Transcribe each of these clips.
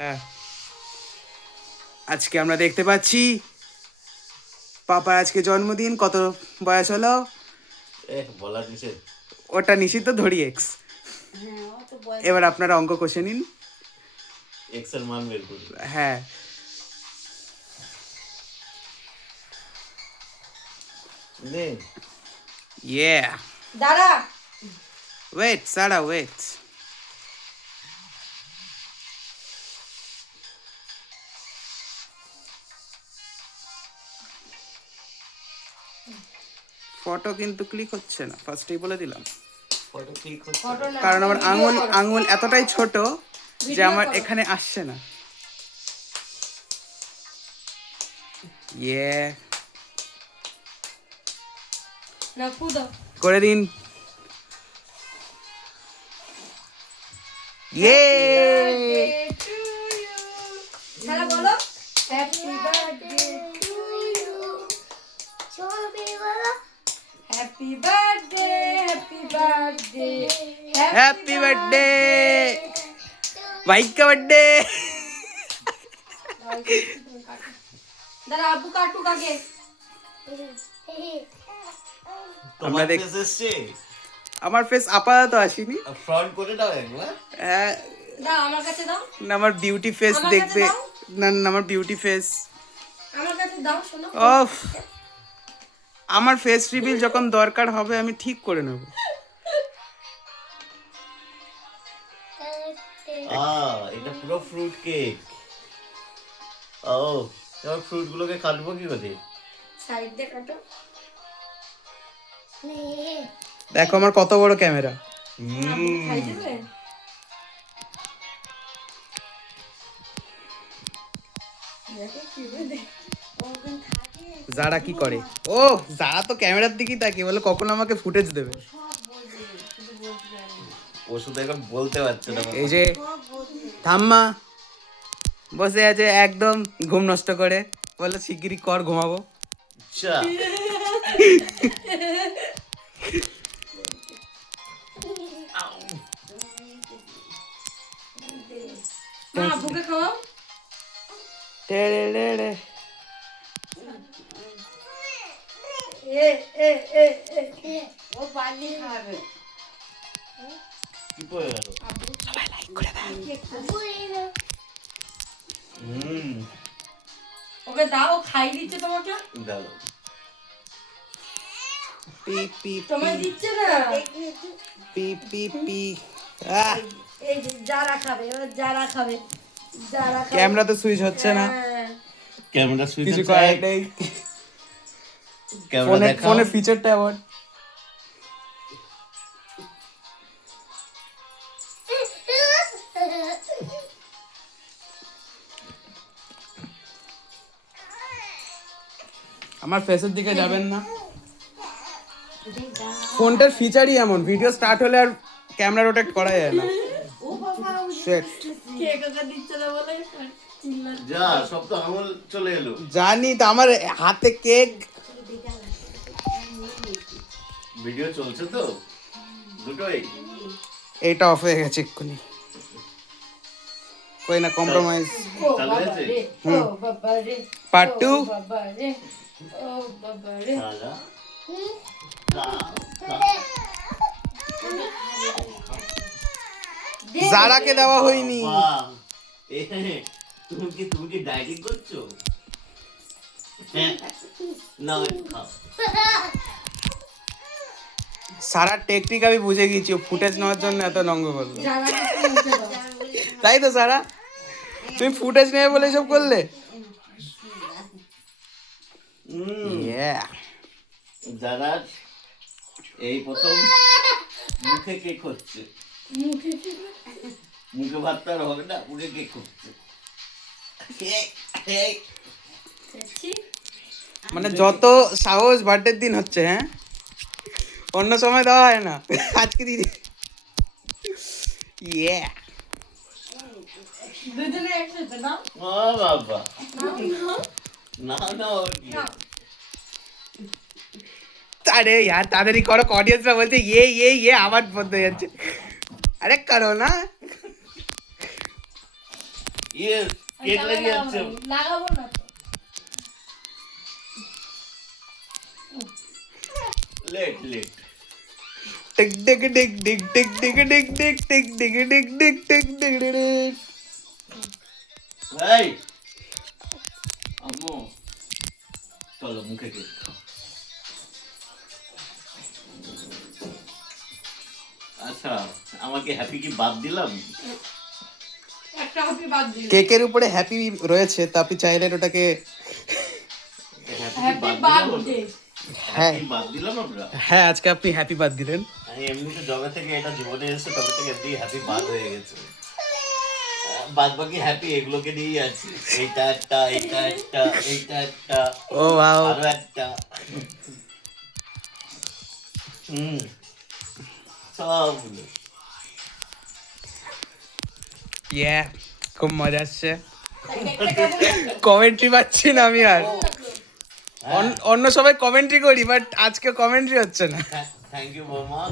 হ্যাঁ, আজকে আমরা দেখতে পাচ্ছি পাপার আজকে জন্মদিন। কত বয়স হলো? বলা নিষেধ। ওটা নিষিদ্ধ, ধরি এক্স। এবার আপনারা অঙ্ক কষে নিন। এক্স এর মান বের করি। হ্যাঁ, নে ইয়ে দাঁড়া। ওয়েট সারা ওয়েট। ফটো কিন্তু ক্লিক হচ্ছে না, ফার্স্টেই বলে দিলাম। ফটো ক্লিক হচ্ছে। ফটো না, কারণ আমার ভিডিও আঙুল করো। আঙুল এতটাই ছোট যে ভিডিও আমার করো। এখানে আসছে না। ইয়ে না কুদো। করে দিন। ইয়ে সারা বলো happy birthday to you. Happy birthday happy birthday happy birthday ভাইকা বার্থডে। দাঁড়া আব্বু কাটুক আগে। তোমার দেখ- ফেস এসছে, আমার ফেস আপাতত আসেনি। ফ্রন্ট করে দাও একবার। হ্যাঁ, দাও আমার কাছে দাও। না আমার বিউটি ফেস আমার দেখবে। কাছে দাও। না না আমার বিউটি ফেস। আমার কাছে দাও শোনো। অফ, আমার ফেস রিভিল যখন দরকার হবে আমি ঠিক করে নেব। এটা পুরো ফ্রুট কেক। ও, এবার ফ্রুট গুলোকে কাটবো কি করে? সাইড দিয়ে কাটো। দেখো আমার কত বড় ক্যামেরা। আব্বু খাই দেবে? দেখো কি বলে। যারা কি করে, ও যারা তো ক্যামেরার দিকেই তাকিয়ে বলে কখন আমাকে ফুটেজ দেবে। ও শুধু এখন বলতে পারছে না। এই যে ঠাম্মা বসে আছে একদম ঘুম নষ্ট করে, বলে শিগগিরই কর ঘুমাবো। আচ্ছা, মা আব্বুকে খাওয়াও। টেরেরেরে। এ এ এ এ ও পানি খাবে। কি পড়ে গেল? সবাই লাইক করে দেন। ওকে দাও, খাই দিচ্ছে তোমাকে। দাও। পি পি তোমায় দিচ্ছে না। P P P. আহ, এই যে যারা খাবে, এবার যারা খাবে, যারা খাবে। ক্যামেরাতে সুইচ হচ্ছে না, হ্যাঁ। ক্যামেরা সুইচ কিছু করার নেই। ক্যামেরা ফোনে দেখাও। ফোনে ফিচারটা আবার আমার ফেসের দিকে যাবেন না। ফোনটার ফিচারই এমন, ভিডিও স্টার্ট হলে আর ক্যামেরা রোটেট করা যায় না। Shit. কেক ওকে দিচ্ছে না বলে চিল্লা। যা, সব তো আঙুল চলে এলো। জানি তো আমার হাতে কেক। ভিডিও চলছে তো দুটোই। এটা অফ হয়ে গেছে এক্ষুনি, কই না কম্প্রোমাইজ। ও চালু বাবা হয়েছে? রে, ও বাবা রে, Part ও 2? বাবা রে, ও বাবা রে। দাদা যারাকে দেওয়া হয়নি। বাহ, তুমি কি ডায়েটিং করছো? না, খাও। সারা টেকনিক আমি বুঝে গেছি, ফুটেজ নেওয়ার জন্য এত নঙ্গ করলো। যারা কিছু মুখে দাও। তাই তো সারা, তুমি ফুটেজ নেবে বলে এসব করলে। Yeah. যারা এই প্রথম মুখে কেক হচ্ছে। মুখে কি? মুখে ভাত তো আর হবে না, মুখে কেক হচ্ছে। দেখছি। মানে যত সাহস বার্থডের দিন হচ্ছে, হ্যাঁ অন্য সময় দেওয়া হয় না, আজকে দিদি। ইয়ে দুজনে একসাথে নাও। বাবা, নাও, নাও। না ওর কি? নাও। আরে यार তাড়াতাড়ি করো, অডিয়েন্সরা বলছে ইয়ে আবার বন্ধ হয়ে যাচ্ছে। আরে করো না। ইয়েস, কেক আমি লেগে যাচ্ছে। লাগাবো না তো। Late late. Tick tick tick tick tick tick tick tick tick tick tick tick tick tick tick. এই আম্মু, চলো মুখে কেক খাও। আচ্ছা, আমাকে হ্যাপি কি বাদ দিলাম? একটা হ্যাপি বাদ দিন। কেকের উপরে হ্যাপি রয়েছে, তো আপনি চাইলেন ওটাকে হ্যাপি হ্যাপি বাদ বার্থডে। হ্যাঁ হ্যাপি বাদ দিলাম আমরা। হ্যাঁ আজকে আপনি হ্যাপি বাদ দিলেন। আমি এমনিতে যবে থেকে এটা জীবনে এসেছে তবে থেকে এমনি হ্যাপি বাদ হয়ে গেছে। বাদ বাকি হ্যাপি এগুলোকে নিয়েই আছে। এইটা একটা, এইটা একটা, এইটা একটা, ও ওয়াও, আরো একটা। সবগুলো। ইয়া খুব মজা আসছে। কমেন্ট্রি পাচ্ছি না আমি আর। অন্য সবাই কমেন্ট্রি করি, বাট আজকে কমেন্ট্রি হচ্ছে না। থ্যাংক ইউ মামা,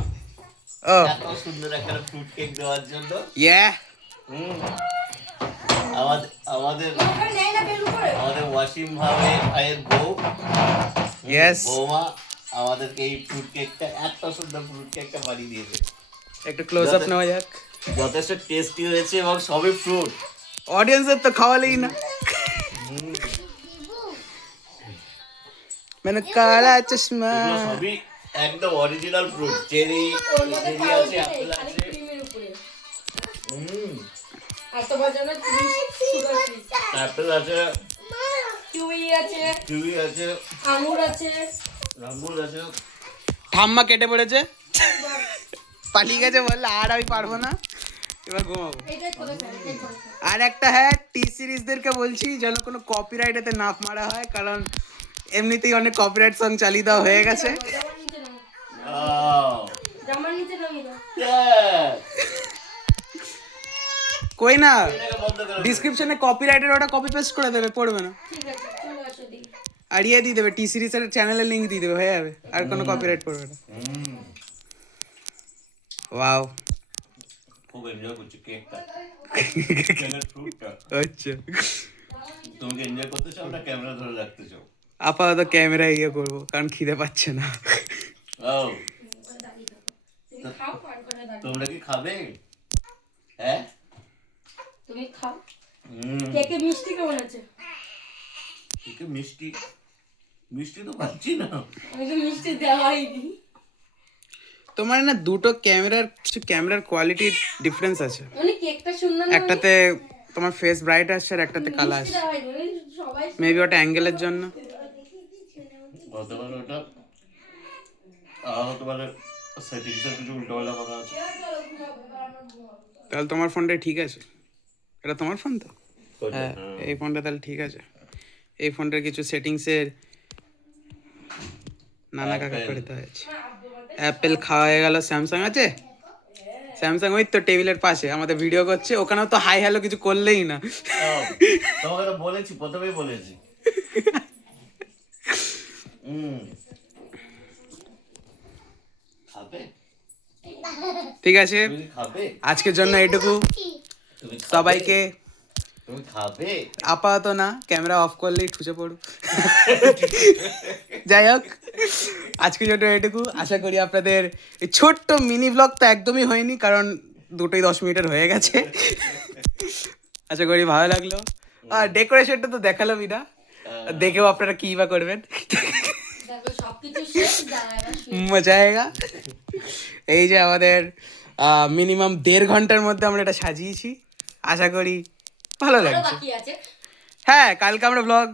ও এত সুন্দর একটা ফ্রুট কেক দেওয়ার জন্য। ইয়া হুম। আমাদের আমাদের ওখানে নেই না বেলুন করে। আমাদের ওয়াসিম ভাইয়ের বউ, Yes. বৌমা আমাদেরকে এই ফ্রুট কেকটা, এত সুন্দর ফ্রুট কেকটা বানিয়ে দিয়েছে। একটু ক্লোজ আপ নেওয়া যাক। যথেষ্ট টেস্টি হয়েছে এবং সবই ফ্রুট। অডিয়েন্সের তো খাওয়ালেই না। মানে কালা চশমা। এগুলো সবই একদম অরিজিনাল ফ্রুট। চেরি ওর মধ্যে চেরি পাউডার আছে, নেই, আপেল খালি আছে। ক্রিমের উপরে। হুম, আর তোমার জন্য সুগার ফ্রি। আপেল আছে, কিউই আছে, কিউই আছে, আঙুর আছে। আঙ্গুর আছে। ঠাম্মা কেটে পড়েছে, পালিয়ে গেছে, বললে আর আমি পারবো না, এবার ঘুমাবো। এইটাই করে খাই, এইটাই করে খাই। আর একটা হ্যাঁ, টি সিরিজদেরকে বলছি যেন কোনো কপিরাইট এতে না মারা হয়, কারণ এমনিতেই অনেক কপিরাইট সং চালিয়ে দেওয়া হয়ে গেছে। জামার নিচে নাও, Wow. জামার নিচে নামিয়ে দাও। Yeah. কই না, এটাকে বন্ধ করো। ডিসক্রিপশনে কপিরাইটের ওটা কপি পেস্ট করে দেবে, পড়বে না, ঠিক আছে, চলে আসো দিকে। আর ইয়ে দিয়ে দেবে, টি সিরিজের চ্যানেলের লিঙ্ক দিয়ে দেবে, হয়ে যাবে, আর কোনো কপিরাইট পড়বে না। হুম, ওয়াও, খুব এনজয় করছি কেকটা, কেকের ফ্রুটটা। আচ্ছা তুমি কি এনজয় করতে চাও না ক্যামেরা ধরে রাখতে চাও? আপাতত ক্যামেরা ইয়ে করবো, কারণ খিদে পাচ্ছে না। ও, তুমি খাও, আর করে দাও। তোমরা কি খাবে? হ্যাঁ। তুমি খাও। হুম, কেকে মিষ্টি কেমন আছে? কেকে মিষ্টি, মিষ্টি তো পাচ্ছি না। আমি তো মিষ্টি দেওয়াইনি। তোমার না দুটো ক্যামেরার কিছু ক্যামেরার কোয়ালিটির ডিফারেন্স আছে, মানে কেকটা সুন্দর না? একটাতে তোমার ফেস ব্রাইট আসছে আর একটাতে কালো মিষ্টি আসছে, দেওয়াইনি, মানে সবাই মেবি ওটা অ্যাঙ্গেলের জন্য। বলতে পারো ওটা, হতে পারে সেটিংসের কিছু উল্টোপাল্টা করা আছে। তাহলে তোমার ফোনটাই ঠিক আছে, এটা তোমার ফোন তো? কোনটা? হ্যাঁ, হ্যাঁ। এই ফোনটা তাহলে ঠিক আছে। এই ফোনটার কিছু সেটিংসের নানা কাকা Apple. করতে হয়েছে। অ্যাপেল খাওয়া হয়ে গেল, স্যামসাং আছে, স্যামসাং ওই তো টেবিলের পাশে আমাদের ভিডিও করছে, ওখানেও তো হাই হ্যালো কিছু করলেই না। ও, তোমাকে তো বলেছি, প্রথমেই বলেছি। হুম, খাবে? ঠিক আছে, তুমি খাবে? আজকের জন্য এটুকু। তুমি খাবে? সবাইকে তুমি খাবে? আপাতত না, ক্যামেরা অফ করলেই ঠুসে পড়ুক। যাই হোক, আজকের জন্য এটুকু। আশা করি আপনাদের এই ছোট্ট মিনি ব্লগ তো একদমই হয়নি, কারণ দুটোই 10 মিনিটের হয়ে গেছে। আশা করি ভালো লাগলো, আর ডেকোরেশনটা তো দেখালামই না, দেখেও আপনারা কী বা করবেন, দেখো সবকিছু শেষ, জায়গা শুয়ে। মজা আয়েগা। এই যে আমাদের মিনিমাম 1.5 ঘন্টার মধ্যে আমরা এটা সাজিয়েছি, আশা করি ভালো আরো লাগছে। বাকি আছে, হ্যাঁ, কালকে আমরা ব্লগ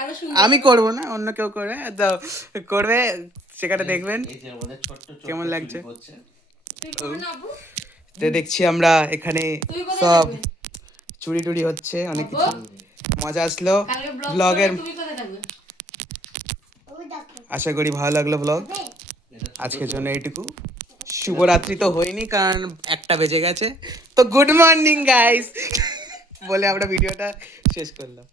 আরো সুন্দর। আমি করব না, অন্য কেউ করবে, তো করবে, সেখানে দেখবেন এই যে আমাদের ছোট্ট ছোট্ট কেমন লাগছে। চুরি করছে। তুই করবি না আব্বু? তো দেখছি আমরা এখানে তুই কোথায় সব থাকবে? চুরি টুরি হচ্ছে, অনেক আব্বু? কিছু মজা আসলো কালকে ব্লগ ব্লগের। তুমি কোথায় থাকবে? আশা করি ভালো লাগলো ব্লগ। এটা আজকের জন্য এইটুকু। শুভরাত্রি তো হয়নি, কারণ 1টা বেজে গেছে, তো গুড মর্নিং গাইস বলে আমরা ভিডিওটা শেষ করলাম।